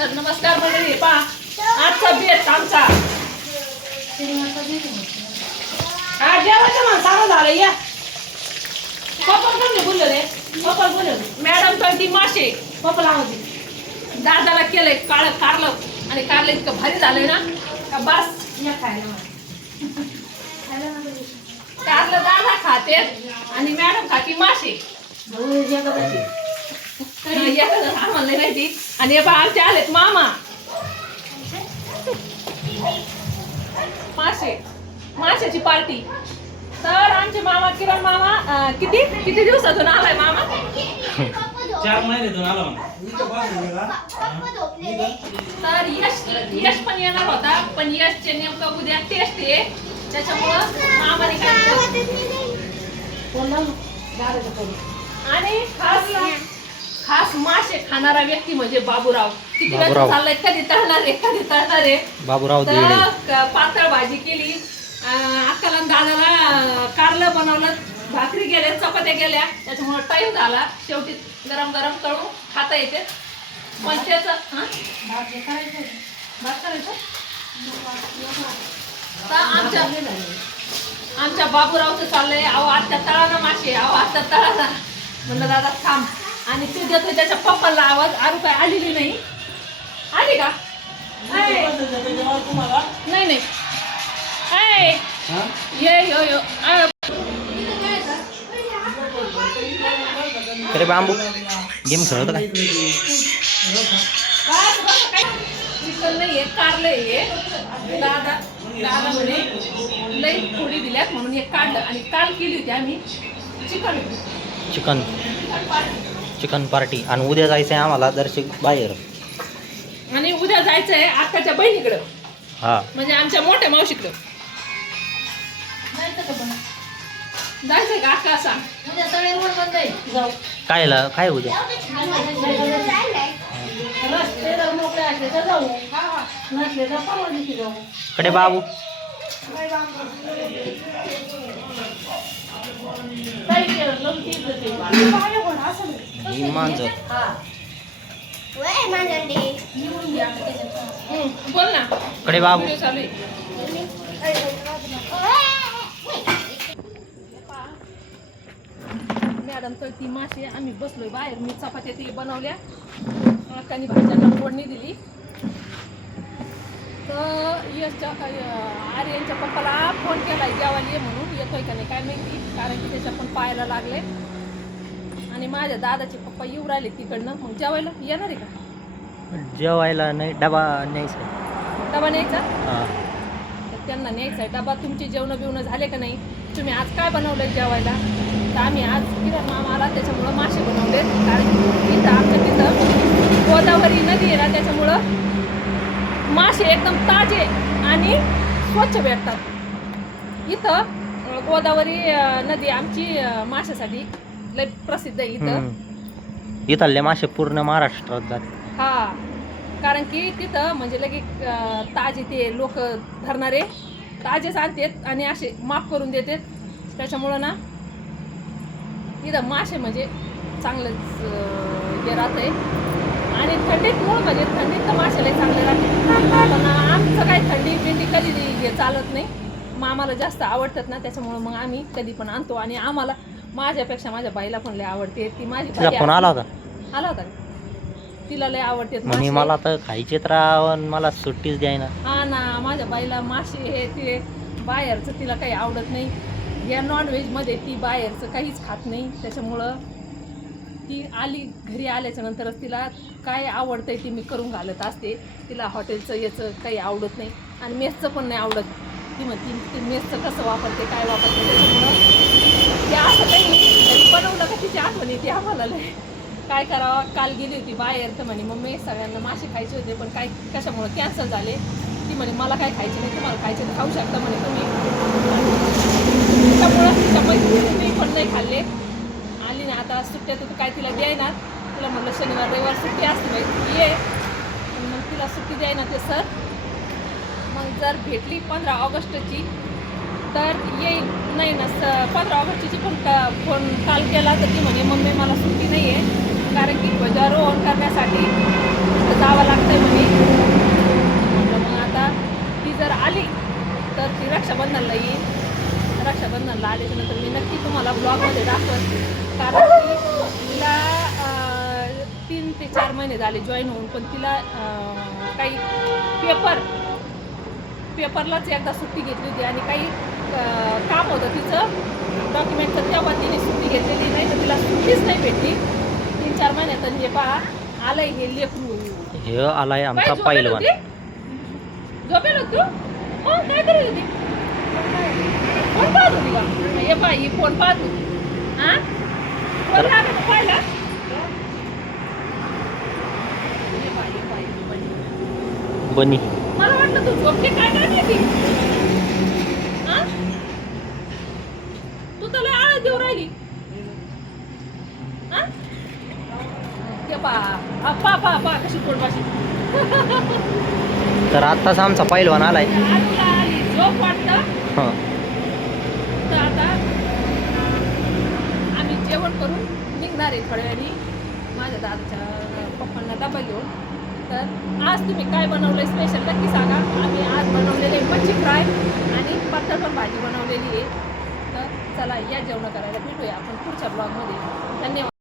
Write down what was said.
तर नमस्कार मंडळी, पहा आजचा बेत आमचा. हा जेवायचं मग सारं झालं. या पप्पा कोण बोललो रे, पप्पा बोललो मॅडम तर ती मासे पप्पा लावते. दादाला केलंय काळं कारलं आणि कारलं इतकं भारी झालंय ना का बस या खायला. कारलं दादा खाते आणि मॅडम खाती मासे. आम्हाला माहिती. आणि हे आमचे आलेत मामा माशाची पार्टी. तर आमचे मामा किरण मामा किती दिवसातून आलाय मामा? 4 महिन्यातून आला म्हणा. तर यश पण येणार होता, पण यशचे नेमकं उद्या टेस्ट आहे, त्याच्यामुळं मामाने काय आणि खास मासे खाणारा व्यक्ती म्हणजे बाबूराव. किती वेळ चाललाय, कधी तळणार आहे बाबूराव. पातळ भाजी केली, अक्काला दादाला कारलं बनवलं, भाकरी गेल्या, चपात्या गेल्या, त्याच्यामुळे टाइम झाला. शेवटी गरम गरम तळून खाता येते. पण त्याचं आमच्या बाबूरावचं चाललंय, अहो आत्या तळा ना मासे, अहो आत्या तळा ना. म्हणलं दादा थांब. आणि तू देतो त्याच्या पप्पाला आवाज. आरू काय आलेली नाही? आली का? नाही ये अरे बांबू गेम खेळत काय? चिकन नाहीये, कारलं आहे. दादा म्हणे लई थोडी दिल्यात म्हणून हे काढलं. आणि काल केली होती आम्ही चिकन पार्टी. आणि उद्या जायचंय आम्हाला दर्शक बाहेर. आणि उद्या जायचंय आत्याच्या बहिणीकडं. हा म्हणजे आमच्या मोठ्या मावशीकडं जायचंय का? अक्का सांग. जाऊ काय उद्या कडे बाबू मांजर बोल ना. कडे बाबू चालू आहे. मॅडम तर ती मासे आम्ही बसलोय बाहेर. मी चपात्या ती बनवल्या, अक्कानी भाज्यांना फोडणी दिली. तर आर्यनच्या पप्पाला फोन केला जेवायला ये म्हणून. येतोय का नाही काय माहिती, कारण की त्याच्या पण पायाला लागले. आणि माझ्या दादाचे पप्पा येऊ राहिले तिकडनं. मग जेवायला येणार आहे का? जेवायला नाही, डबा न्यायचा. डबा न्यायचा? हा तर त्यांना न्यायचा आहे डबा. तुमचे जेवण बिवणं झाले का नाही? तुम्ही आज काय बनवलं जेवायला? तर आम्ही आज किरण मामा आला त्याच्यामुळं मासे बनवले. कारण इथं आमच्या तिथं गोदावरी नदी आहे ना, त्याच्यामुळं मासे एकदम ताजे आणि स्वच्छ भेटतात. इथं गोदावरी नदी आमची माशासाठी लय प्रसिद्ध आहे. इथले मासे पूर्ण महाराष्ट्रात जाते. हा, कारण की तिथं म्हणजे लगे ताजे ते लोक धरणारे ताजेच आणतात आणि असे माफ करून देतात. त्याच्यामुळं ना इथं मासे म्हणजे चांगलंच हे राहतंय. आणि थंडीत मूळ म्हणजे थंडीत तर माशाला चांगले राहते. पण आमचं काही थंडी बिंडी कधी हे चालत नाही. मग आम्हाला जास्त आवडतात ना, त्याच्यामुळं मग आम्ही कधी पण आणतो. आणि आम्हाला माझ्यापेक्षा माझ्या बाईला पण लय आवडते. ती माझी फोन आला होता तिला लय आवडते. म्हणजे मला तर खायचे तर मला सुट्टीच द्यायना. हा ना, माझ्या बाईला मासे हे ते बाहेरचं तिला काही आवडत नाही. या नॉनव्हेजमध्ये ती बाहेरचं काहीच खात नाही. त्याच्यामुळं ती आली घरी आल्याच्या नंतरच तिला काय आवडतंय ती मी करून घालत असते. तिला हॉटेलचं याचं काही आवडत नाही आणि मेसचं पण नाही आवडत. ती म्हणते ती मेसचं कसं वापरते काय वापरते. त्याच्यामुळं ते असं काही नाही बनवलं का तिची आठवण येते आम्हाला. काय करावं, काल गेली होती बाहेर तर म्हणे मम्मी सगळ्यांना मासे खायचे होते पण काय कशामुळं कॅन्सल झाले. ती म्हणे मला काय खायचे नाही, तुम्हाला खायचे तर खाऊ शकता म्हणे तुम्ही. त्यामुळं तिच्या मैत्रिणी पण नाही खाल्ले. आली ना आता सुट्ट्या तर काय तिला द्यायना. तिला म्हटलं शनिवार रविवार सुट्टी असते बाई ये, मग तिला सुट्टी द्यायना ते सर. मग जर भेटली 15 ऑगस्टची तर येईल. नाही ना 15 ऑगस्टची पण फोन काल केला तर ती म्हणे मम्मी मला सुट्टी नाही आहे, कारण की ध्वजारोहण करण्यासाठी जावं लागतंय म्हणे. ते 4 महिने झाले जॉईन होऊन, पण तिला काही पेपरलाच एकदा सुट्टी घेतली होती आणि काही काम होतं तिचं डॉक्युमेंटचं, तेव्हा तिने सुट्टी घेतलेली नाही, तर तिला सुट्टीच नाही भेटली 3-4 महिन्यात. आणि हे पहा आलंय हे लेकरू. हे आलाय आमचा काय झोपेल पहिलवान. होती? झोपेल होती तू? मग काय करत होती? फोन पाहत होती का? हे पाय ही फोन पाहत होती. हा फोन लागत होता पाहिला? हे पाय, हे पाय, हे पाय. बनी मला वाटलं तू झोपते काय करते ती? हा? तू त्याला आळस देऊ राहिली. हा? ते पा कशी पोटवाशी. तर आत्ताच आमचा पहिलवान आलाय. आजूला आली झोप वाटतं. हं. तर आता आम्ही जेवण करून निघणार आहे थोड्या वेळाने माझ्या दादाच्या पप्पांना डबा घेऊन. तर आज तुम्ही काय बनवलंय स्पेशल नक्की सांगा. आम्ही आज बनवलेले मच्छी फ्राय आणि पातळ पण भाजी बनवलेली आहे. तर चला या जेवण करायला भेटूया आपण पुढच्या ब्लॉगमध्ये. धन्यवाद.